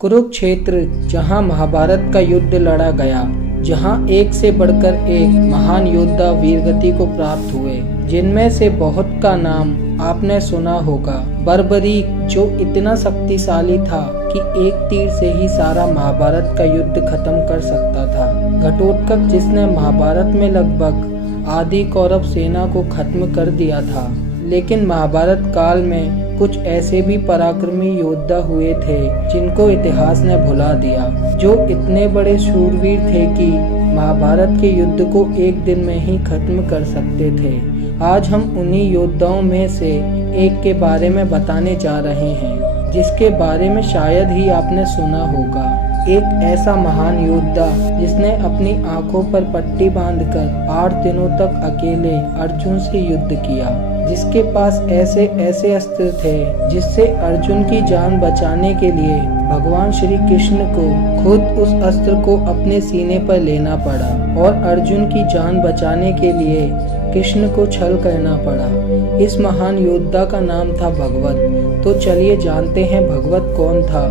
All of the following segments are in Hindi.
कुरुक्षेत्र, जहां महाभारत का युद्ध लड़ा गया, जहां एक से बढ़कर एक महान योद्धा वीरगति को प्राप्त हुए, जिनमें से बहुत का नाम आपने सुना होगा। बर्बरीक, जो इतना शक्तिशाली था कि एक तीर से ही सारा महाभारत का युद्ध खत्म कर सकता था। घटोत्कच, जिसने महाभारत में लगभग आधी कौरव सेना को खत्म कर दिया था। लेकिन महाभारत काल में कुछ ऐसे भी पराक्रमी योद्धा हुए थे जिनको इतिहास ने भुला दिया, जो इतने बड़े शूरवीर थे कि महाभारत के युद्ध को एक दिन में ही खत्म कर सकते थे। आज हम उन्हीं योद्धाओं में से एक के बारे में बताने जा रहे हैं, जिसके बारे में शायद ही आपने सुना होगा। एक ऐसा महान योद्धा जिसने अपनी आंखों पर पट्टी बांधकर 8 दिनों तक अकेले अर्जुन से युद्ध किया, जिसके पास ऐसे ऐसे अस्त्र थे जिससे अर्जुन की जान बचाने के लिए भगवान श्री कृष्ण को खुद उस अस्त्र को अपने सीने पर लेना पड़ा और अर्जुन की जान बचाने के लिए कृष्ण को छल करना पड़ा। इस महान योद्धा का नाम था भगवत। तो चलिए जानते हैं भगवत कौन था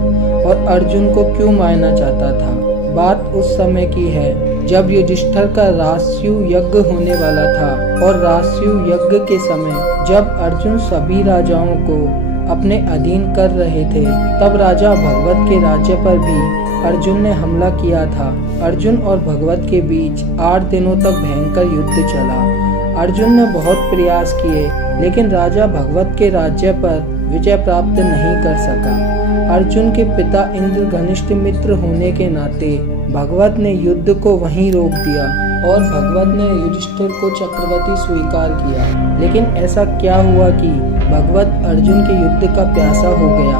और अर्जुन को क्यों मारना चाहता था। बात उस समय की है जब युधिष्ठिर का राजसूय यज्ञ होने वाला था और राजसूय यज्ञ के समय जब अर्जुन सभी राजाओं को अपने अधीन कर रहे थे, तब राजा भगवत के राज्य पर भी अर्जुन ने हमला किया था। अर्जुन और भगवत के बीच 8 दिनों तक भयंकर युद्ध चला। अर्जुन ने बहुत प्रयास किए, लेकिन राजा भगवत के राज्य पर विजय प्राप्त नहीं कर सका। अर्जुन के पिता इंद्र घनिष्ठ मित्र होने के नाते भगवत ने युद्ध को वहीं रोक दिया और भगवत ने युधिष्ठिर को चक्रवर्ती स्वीकार किया। लेकिन ऐसा क्या हुआ कि भगवत अर्जुन के युद्ध का प्यासा हो गया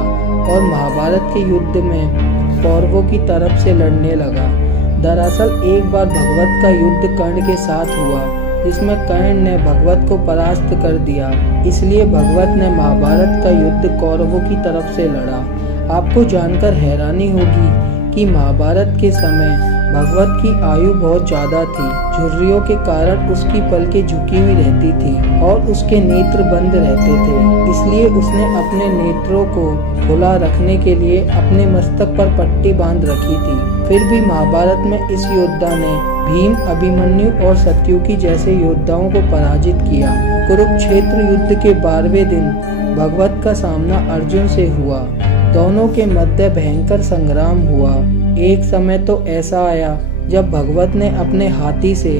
और महाभारत के युद्ध में कौरवों की तरफ से लड़ने लगा। दरअसल एक बार भगवत का युद्ध कर्ण के साथ हुआ, जिसमें कर्ण ने भगवत को परास्त कर दिया। इसलिए भगवत ने महाभारत का युद्ध कौरवों की तरफ से लड़ा। आपको जानकर हैरानी होगी कि महाभारत के समय भगवत की आयु बहुत ज्यादा थी। झुर्रियों के कारण उसकी पलकें झुकी हुई रहती थी और उसके नेत्र बंद रहते थे। इसलिए उसने अपने नेत्रों को खुला रखने के लिए अपने मस्तक पर पट्टी बांध रखी थी। फिर भी महाभारत में इस योद्धा ने भीम, अभिमन्यु और सत्ययुगी जैसे योद्धाओं को पराजित किया। कुरुक्षेत्र युद्ध के 12वें दिन भगवत का सामना अर्जुन से हुआ। दोनों के मध्य भयंकर संग्राम हुआ। एक समय तो ऐसा आया जब भगवत ने अपने हाथी से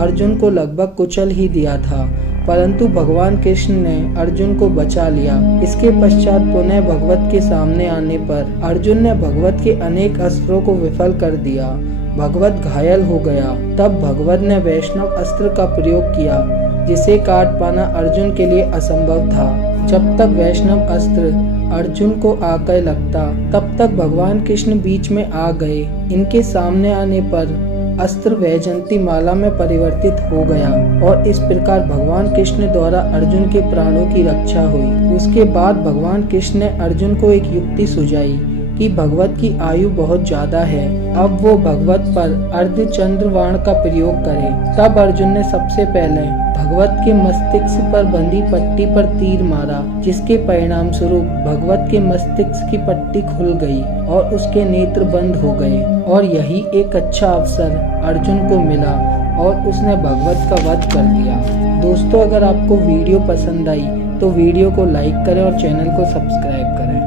अर्जुन को लगभग कुचल ही दिया था, परंतु भगवान कृष्ण ने अर्जुन को बचा लिया। इसके पश्चात पुनः भगवत के सामने आने पर अर्जुन ने भगवत के अनेक अस्त्रों को विफल कर दिया। भगवत घायल हो गया। तब भगवत ने वैष्णव अस्त्र का प्रयोग किया, जिसे काट पाना अर्जुन के लिए असंभव था। जब तक वैष्णव अस्त्र अर्जुन को आकर लगता, तब तक भगवान कृष्ण बीच में आ गए। इनके सामने आने पर अस्त्र वैजयंती माला में परिवर्तित हो गया और इस प्रकार भगवान कृष्ण द्वारा अर्जुन के प्राणों की रक्षा हुई। उसके बाद भगवान कृष्ण ने अर्जुन को एक युक्ति सुझाई कि भगवत की आयु बहुत ज्यादा है, अब वो भगवत पर अर्धचंद्रबाण का प्रयोग करे। तब अर्जुन ने सबसे पहले भगवत के मस्तिष्क पर बंधी पट्टी पर तीर मारा, जिसके परिणाम स्वरूप भगवत के मस्तिष्क की पट्टी खुल गई और उसके नेत्र बंद हो गए। और यही एक अच्छा अवसर अर्जुन को मिला और उसने भगवत का वध कर दिया। दोस्तों, अगर आपको वीडियो पसंद आई तो वीडियो को लाइक करें और चैनल को सब्सक्राइब करें।